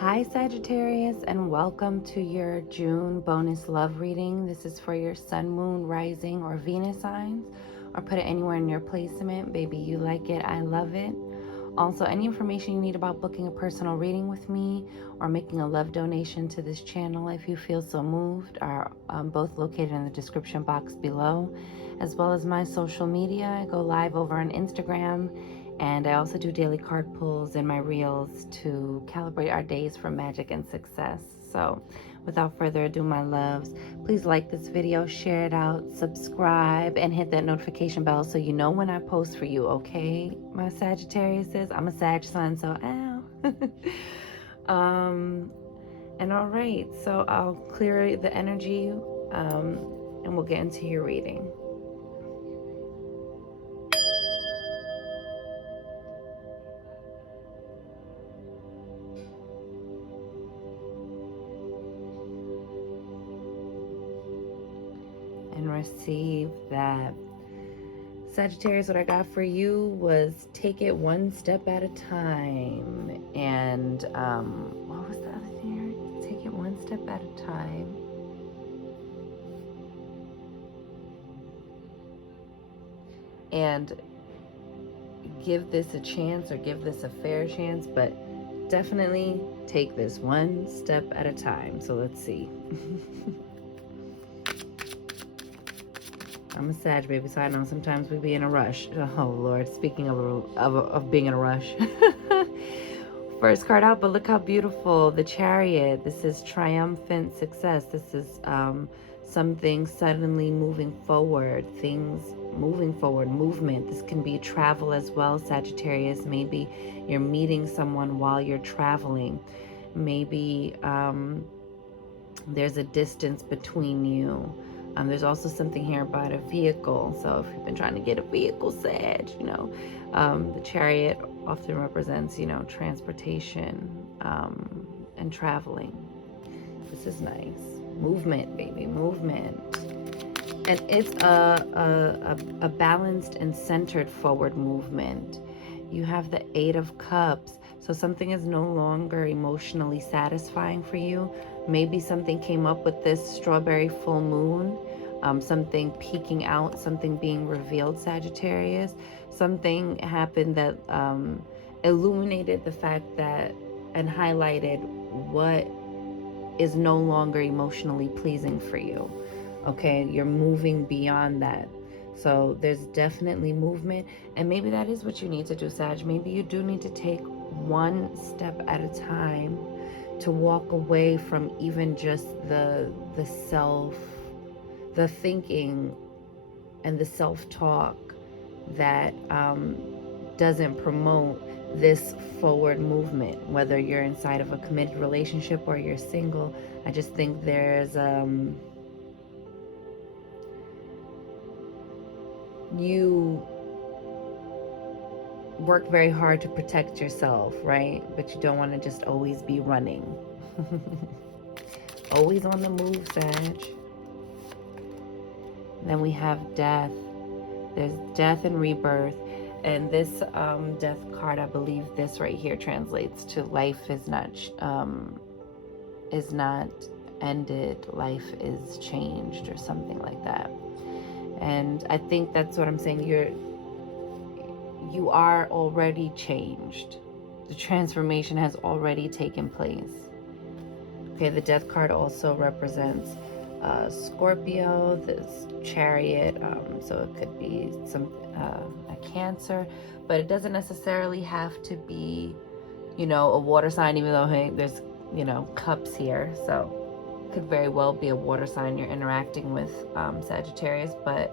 Hi Sagittarius, and welcome to your June bonus love reading. This is for your sun, moon, rising, or Venus signs, or put it anywhere in your placement. Baby, you like it, I love it. Also, any information you need about booking a personal reading with me or making a love donation to this channel, if you feel so moved, are both located in the description box below, as well as my social media. I go live over on Instagram, and I also do daily card pulls in my reels to calibrate our days for magic and success. So without further ado, my loves, please like this video, share it out, subscribe, and hit that notification bell so you know when I post for you, okay? My Sagittarius is, I'm a Sag sun, so ow. And all right, so I'll clear the energy, and we'll get into your reading. And receive that. Sagittarius, what I got for you was take it one step at a time. And what was the other thing here? Take it one step at a time. And give this a chance, or give this a fair chance, but definitely take this one step at a time. So let's see. I'm a Sag, baby, so I know sometimes we be in a rush. Oh, Lord, speaking of being in a rush. First card out, but look how beautiful. The Chariot. This is triumphant success. This is something suddenly moving forward. Things moving forward, movement. This can be travel as well, Sagittarius. Maybe you're meeting someone while you're traveling. Maybe there's a distance between you. There's also something here about a vehicle. So if you've been trying to get a vehicle, Sag, the Chariot often represents, transportation and traveling. This is nice. Movement, baby, movement. And it's a balanced and centered forward movement. You have the Eight of Cups. So something is no longer emotionally satisfying for you. Maybe something came up with this strawberry full moon, something peeking out, something being revealed, Sagittarius. Something happened that illuminated the fact that, and highlighted what is no longer emotionally pleasing for you. Okay, you're moving beyond that. So there's definitely movement, and maybe that is what you need to do, Sag. Maybe you do need to take one step at a time to walk away from even just the thinking and the self-talk that doesn't promote this forward movement. Whether you're inside of a committed relationship or you're single, I just think there's you work very hard to protect yourself, right? But you don't want to just always be running. Always on the move, Sag. Then we have death. There's death and rebirth. And this death card, I believe this right here translates to life is not ended, life is changed, or something like that. And I think that's what I'm saying. You are already changed. The transformation has already taken place. Okay, the death card also represents Scorpio, this Chariot, so it could be a Cancer, but it doesn't necessarily have to be, a water sign, even though, hey, there's, cups here, so it could very well be a water sign you're interacting with, Sagittarius. But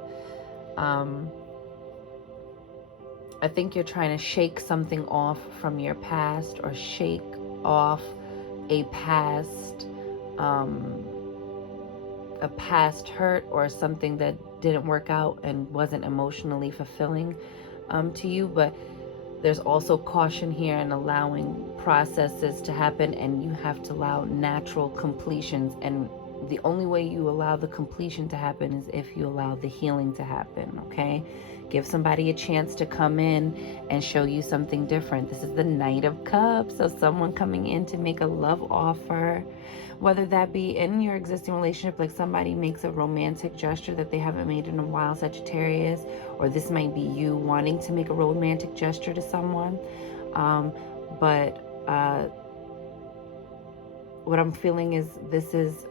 I think you're trying to shake something off from your past, or shake off a past hurt, or something that didn't work out and wasn't emotionally fulfilling to you. But there's also caution here in allowing processes to happen, and you have to allow natural completions and the only way you allow the completion to happen is if you allow the healing to happen, okay? Give somebody a chance to come in and show you something different. This is the Knight of Cups, so someone coming in to make a love offer, whether that be in your existing relationship, like somebody makes a romantic gesture that they haven't made in a while, Sagittarius, or this might be you wanting to make a romantic gesture to someone. But what I'm feeling is this is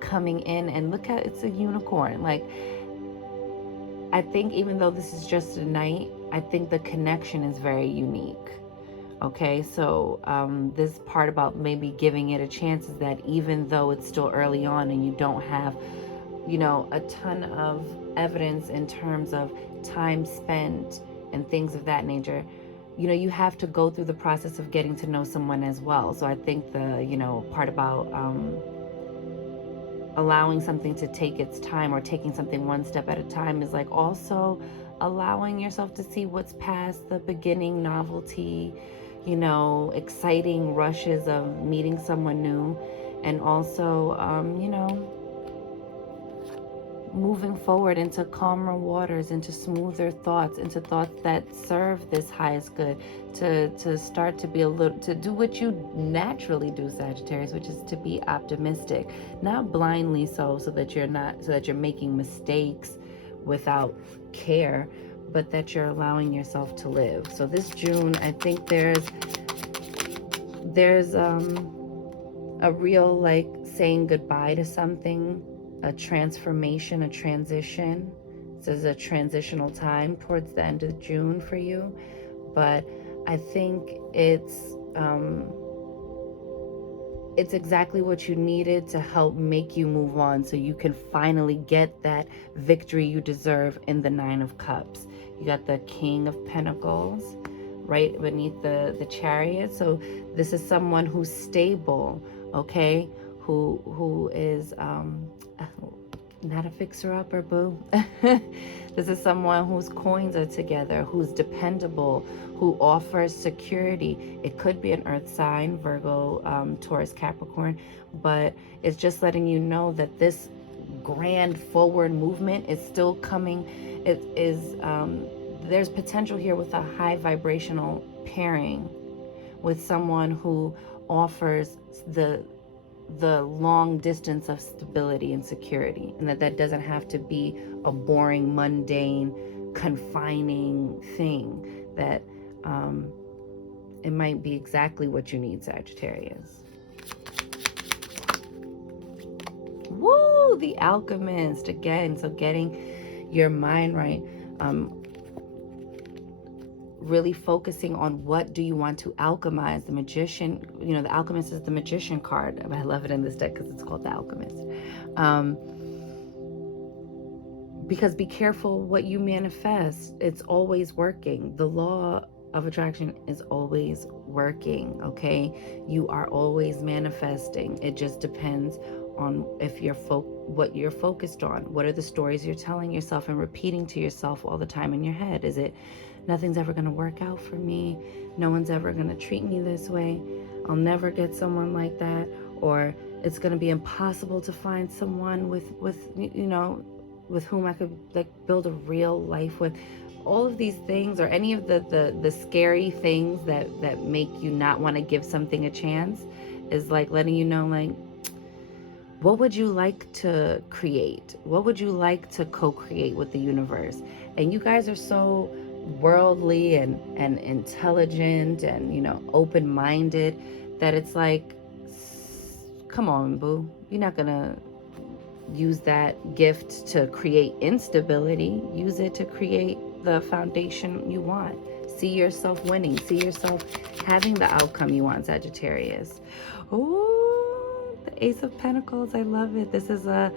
coming in, and look at, it's a unicorn. Like, I think even though this is just a night, I think the connection is very unique. Okay, so this part about maybe giving it a chance is that even though it's still early on and you don't have, a ton of evidence in terms of time spent and things of that nature, you have to go through the process of getting to know someone as well. So I think the, part about allowing something to take its time, or taking something one step at a time, is like also allowing yourself to see what's past the beginning novelty, exciting rushes of meeting someone new, and also, moving forward into calmer waters, into smoother thoughts, into thoughts that serve this highest good, to start to be to do what you naturally do, Sagittarius, which is to be optimistic, not blindly so that you're making mistakes without care, but that you're allowing yourself to live. So this June, I think there's a real, like, saying goodbye to something, a transformation, a transition. This is a transitional time towards the end of June for you, but I think it's exactly what you needed to help make you move on, so you can finally get that victory you deserve in the Nine of Cups. You got the King of Pentacles right beneath the Chariot. So this is someone who's stable, okay, who is not a fixer-upper, boo. This is someone whose coins are together, who's dependable, who offers security. It could be an earth sign, Virgo, Taurus, Capricorn, but it's just letting you know that this grand forward movement is still coming. It is there's potential here with a high vibrational pairing with someone who offers the long distance of stability and security, and that doesn't have to be a boring, mundane, confining thing, that it might be exactly what you need, Sagittarius. Woo, the Alchemist again. So getting your mind right, really focusing on what do you want to alchemize. The Magician, the Alchemist is the Magician card. I love it in this deck because it's called the Alchemist. Because be careful what you manifest. It's always working. The law of attraction is always working, okay? You are always manifesting. It just depends on if what you're focused on. What are the stories you're telling yourself and repeating to yourself all the time in your head? Is it, nothing's ever going to work out for me, no one's ever going to treat me this way, I'll never get someone like that, or it's going to be impossible to find someone with whom I could, like, build a real life with? All of these things, or any of the scary things that make you not want to give something a chance, is like letting you know, like, what would you like to create? What would you like to co-create with the universe? And you guys are so worldly and intelligent and open-minded that it's like, come on, boo, you're not gonna use that gift to create instability. Use it to create the foundation you want. See yourself winning. See yourself having the outcome you want, Sagittarius. Oh, the Ace of Pentacles. I love it. This is a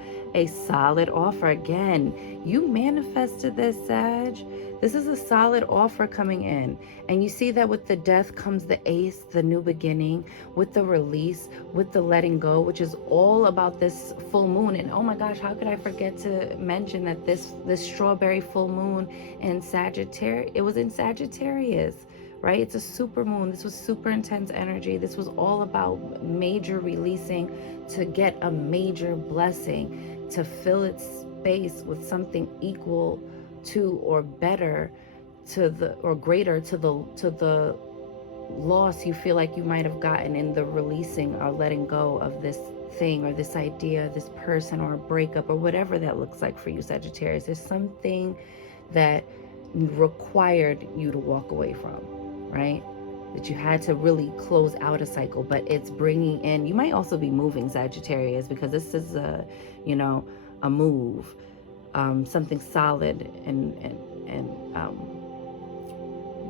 solid offer. Again, you manifested this, Sag. This is a solid offer coming in. And you see that with the Death comes the Ace, the new beginning, with the release, with the letting go, which is all about this full moon. And oh my gosh, how could I forget to mention that this strawberry full moon in Sagittarius, it was in Sagittarius, right? It's a super moon. This was super intense energy. This was all about major releasing to get a major blessing, to fill its space with something equal to or better to the, or greater to the loss you feel like you might have gotten in the releasing or letting go of this thing or this idea, this person, or a breakup, or whatever that looks like for you, Sagittarius. There's something that required you to walk away from, right? That you had to really close out a cycle, but it's bringing in, you might also be moving, Sagittarius, because this is a, you know, a move, something solid and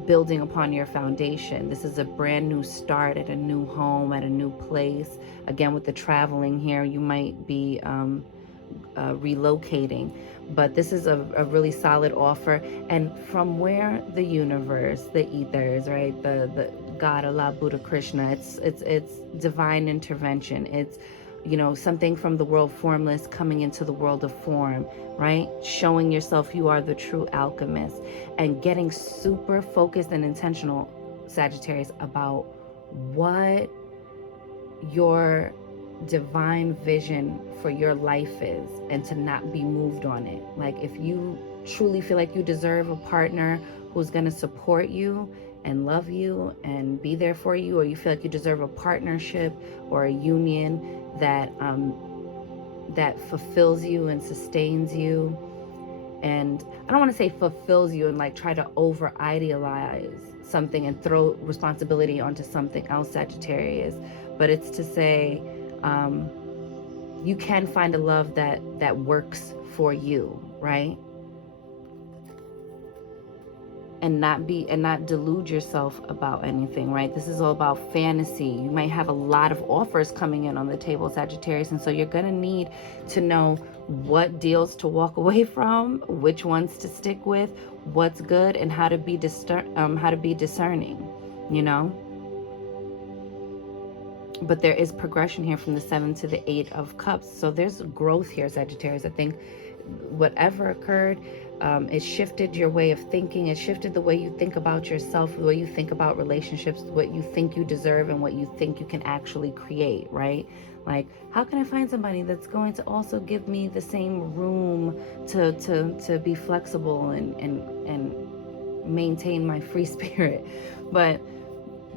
building upon your foundation. This is a brand new start at a new home, at a new place. Again, with the traveling here, you might be relocating, but this is a really solid offer. And from where the universe, the ethers, right, the God, Allah, Buddha, Krishna, it's divine intervention. It's, you know, something from the world formless coming into the world of form, right? Showing yourself you are the true alchemist, and getting super focused and intentional, Sagittarius, about what your divine vision for your life is, and to not be moved on it. Like, if you truly feel like you deserve a partner who's going to support you and love you and be there for you, or you feel like you deserve a partnership or a union that that fulfills you and sustains you, and I don't want to say fulfills you and like try to over idealize something and throw responsibility onto something else, Sagittarius, but it's to say you can find a love that works for you, right? And not delude yourself about anything, right? This is all about fantasy. You might have a lot of offers coming in on the table, Sagittarius, and so you're gonna need to know what deals to walk away from, which ones to stick with, what's good, and how to be discerning, you know. But there is progression here from the 7 to the 8 of Cups, so there's growth here, Sagittarius. I think whatever occurred, it shifted your way of thinking. It shifted the way you think about yourself, the way you think about relationships, what you think you deserve, and what you think you can actually create, right? Like, how can I find somebody that's going to also give me the same room to be flexible and maintain my free spirit? But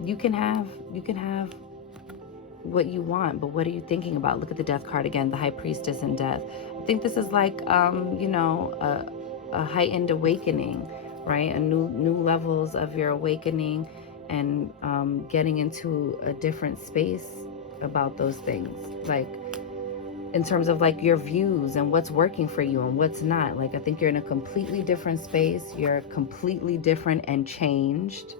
you can have what you want, but what are you thinking about? Look at the Death card again, the High Priestess and Death. I think this is like you know, a heightened awakening, right? A new levels of your awakening, and getting into a different space about those things, like in terms of like your views and what's working for you and what's not. Like, I think you're in a completely different space. You're completely different and changed.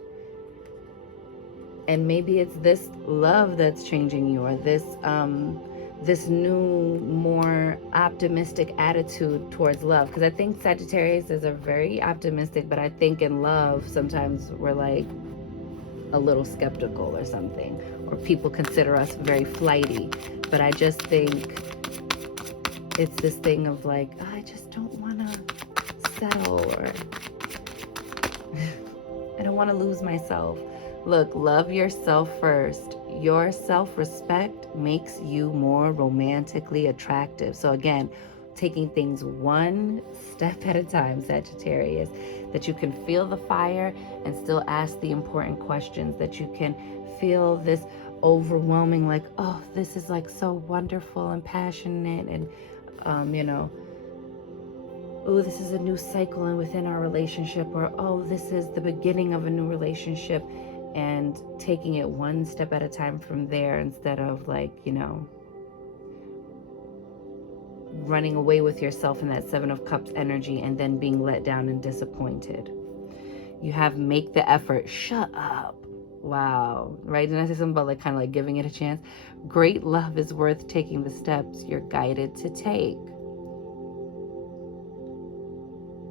And maybe it's this love that's changing you, or this new, more optimistic attitude towards love. Because I think Sagittarius is a very optimistic, but I think in love sometimes we're like a little skeptical or something, or people consider us very flighty. But I just think it's this thing of like, oh, I just don't want to settle, or I don't want to lose myself. Look, love yourself first. Your self-respect makes you more romantically attractive. So again, taking things one step at a time, Sagittarius, that you can feel the fire and still ask the important questions, that you can feel this overwhelming, like, oh, this is like so wonderful and passionate, and you know, oh, this is a new cycle and within our relationship, or oh, this is the beginning of a new relationship, and taking it one step at a time from there, instead of like, you know, running away with yourself in that 7 of Cups energy and then being let down and disappointed. You have make the effort. Shut up. Wow. Right? Didn't I say something about like kind of like giving it a chance? Great love is worth taking the steps you're guided to take.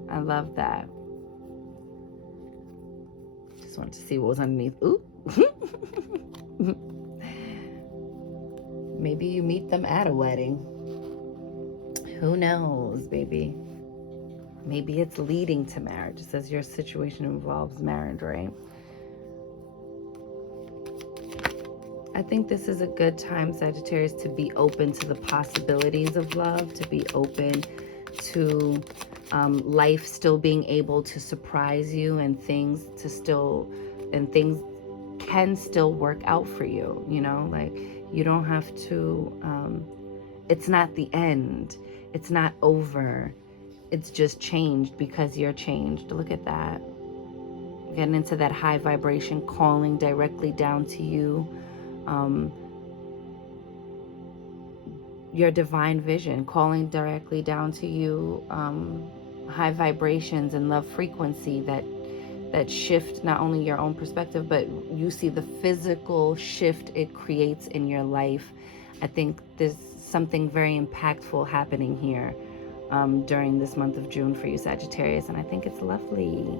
I love that. Just wanted to see what was underneath. Ooh. Maybe you meet them at a wedding. Who knows, baby? Maybe it's leading to marriage. It says your situation involves marriage, right? think this is a good time, Sagittarius, to be open to the possibilities of love, to be open to life still being able to surprise you, and things can still work out for you. You know, like, you don't have to, it's not the end. It's not over. It's just changed because you're changed. Look at that. Getting into that high vibration, calling directly down to you. Your divine vision, calling directly down to you. High vibrations and love frequency that shift not only your own perspective, but you see the physical shift it creates in your life. I think there's something very impactful happening here during this month of June for you, Sagittarius, and I think it's lovely.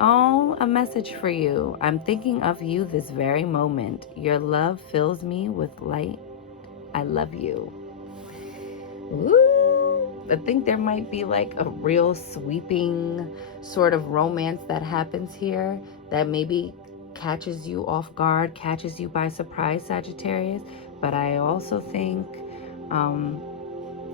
Oh, a message for you. I'm thinking of you this very moment. Your love fills me with light. I love you. Ooh, I think there might be like a real sweeping sort of romance that happens here that maybe catches you off guard, catches you by surprise, Sagittarius. But I also think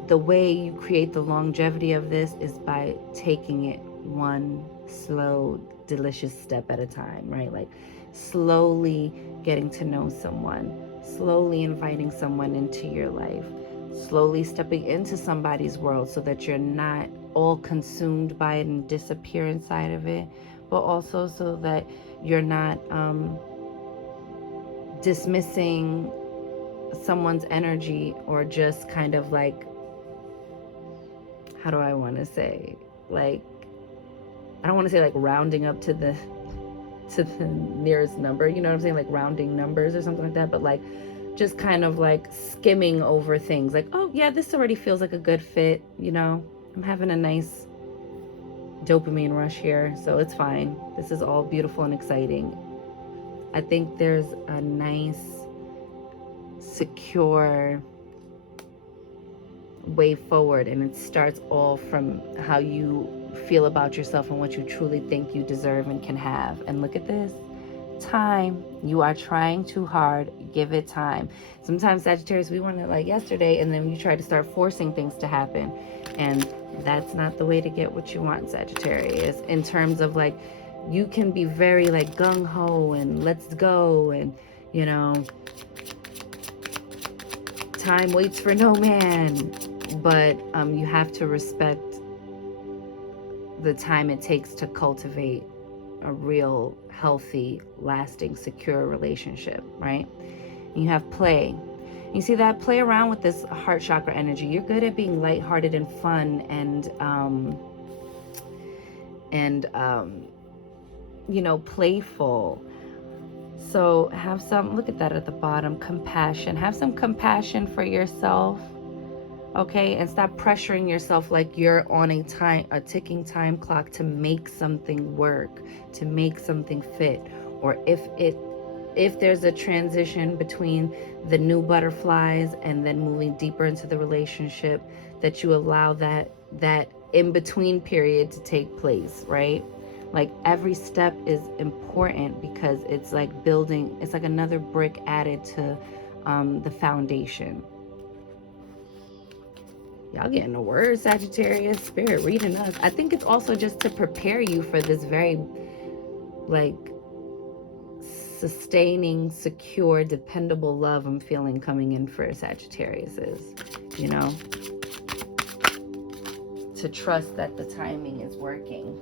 the way you create the longevity of this is by taking it one slow, delicious step at a time, right? Like slowly getting to know someone, slowly inviting someone into your life, slowly stepping into somebody's world so that you're not all consumed by it and disappear inside of it, but also so that you're not dismissing someone's energy, or just kind of like, how do I want to say, like, I don't want to say like rounding up to the nearest number, you know what I'm saying, like rounding numbers or something like that, but like just kind of like skimming over things, like, oh yeah, this already feels like a good fit, you know, I'm having a nice dopamine rush here, so it's fine. This is all beautiful and exciting. I think there's a nice, secure way forward, and it starts all from how you feel about yourself and what you truly think you deserve and can have. And look at this. Time. You are trying too hard. Give it time. Sometimes, Sagittarius, we want it like yesterday, and then you try to start forcing things to happen, and that's not the way to get what you want, Sagittarius. In terms of like, you can be very like gung-ho and let's go, and you know, time waits for no man, but you have to respect the time it takes to cultivate a real, healthy, lasting, secure relationship, right? And you have play. You see that? Play around with this heart chakra energy. You're good at being lighthearted and fun and you know, playful. So have some, look at that at the bottom, compassion. Have some compassion for yourself, okay? And stop pressuring yourself like you're on a ticking time clock to make something work, to make something fit. Or if there's a transition between the new butterflies and then moving deeper into the relationship, that you allow that in-between period to take place, right? Like every step is important because it's like building, it's like another brick added to the foundation. Y'all getting the word, Sagittarius. Spirit reading us. I think it's also just to prepare you for this very like sustaining, secure, dependable love I'm feeling coming in for Sagittarius is, you know, to trust that the timing is working.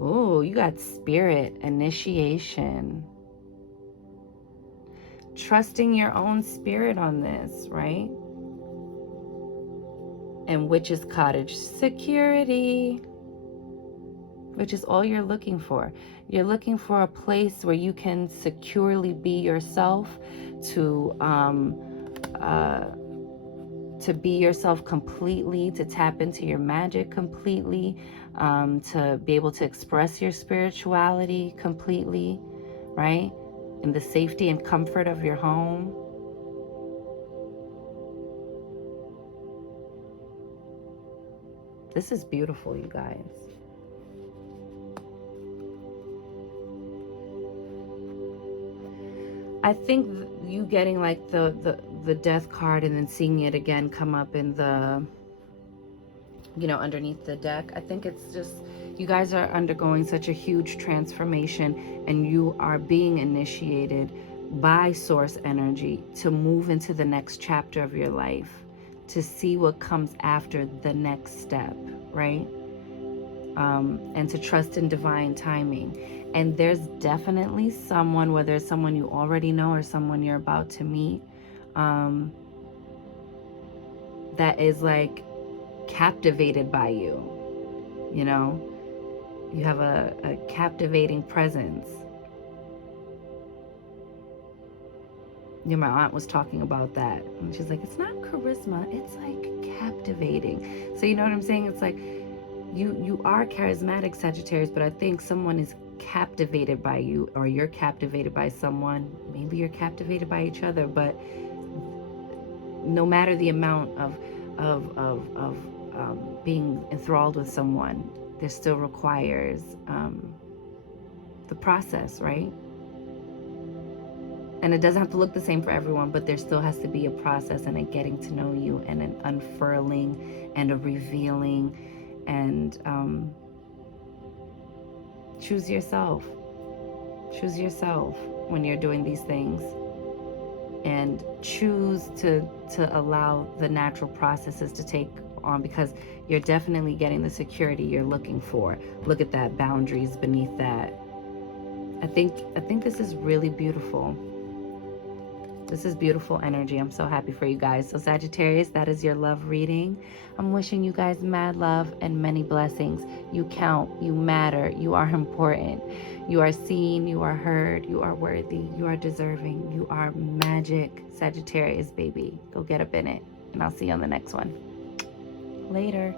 Oh, you got spirit, initiation. Trusting your own spirit on this, right? And Witch's Cottage, security, which is all you're looking for. You're looking for a place where you can securely be yourself, to be yourself completely, to tap into your magic completely, to be able to express your spirituality completely, right? In the safety and comfort of your home. This is beautiful, you guys. I think you getting like the death card and then seeing it again come up in the, you know, underneath the deck. I think it's just, you guys are undergoing such a huge transformation, and you are being initiated by source energy to move into the next chapter of your life, to see what comes after the next step, right? And to trust in divine timing. And there's definitely someone, whether it's someone you already know or someone you're about to meet, that is like captivated by you. You know, you have a captivating presence. You know, my aunt was talking about that, and she's like, it's not charisma, it's like captivating. So you know what I'm saying? It's like, you are charismatic, Sagittarius, but I think someone is captivated by you, or you're captivated by someone. Maybe you're captivated by each other, but no matter the amount of being enthralled with someone, there still requires the process, right? And it doesn't have to look the same for everyone, but there still has to be a process and a getting to know you, and an unfurling and a revealing. And choose yourself. Choose yourself when you're doing these things. And choose to allow the natural processes to take on, because you're definitely getting the security you're looking for. Look at that, boundaries beneath that. I think this is really beautiful. This is beautiful energy. I'm so happy for you guys. So Sagittarius, that is your love reading. I'm wishing you guys mad love and many blessings. You count, you matter, you are important. You are seen, you are heard, you are worthy, you are deserving, you are magic. Sagittarius, baby. Go get up in it. And I'll see you on the next one. Later.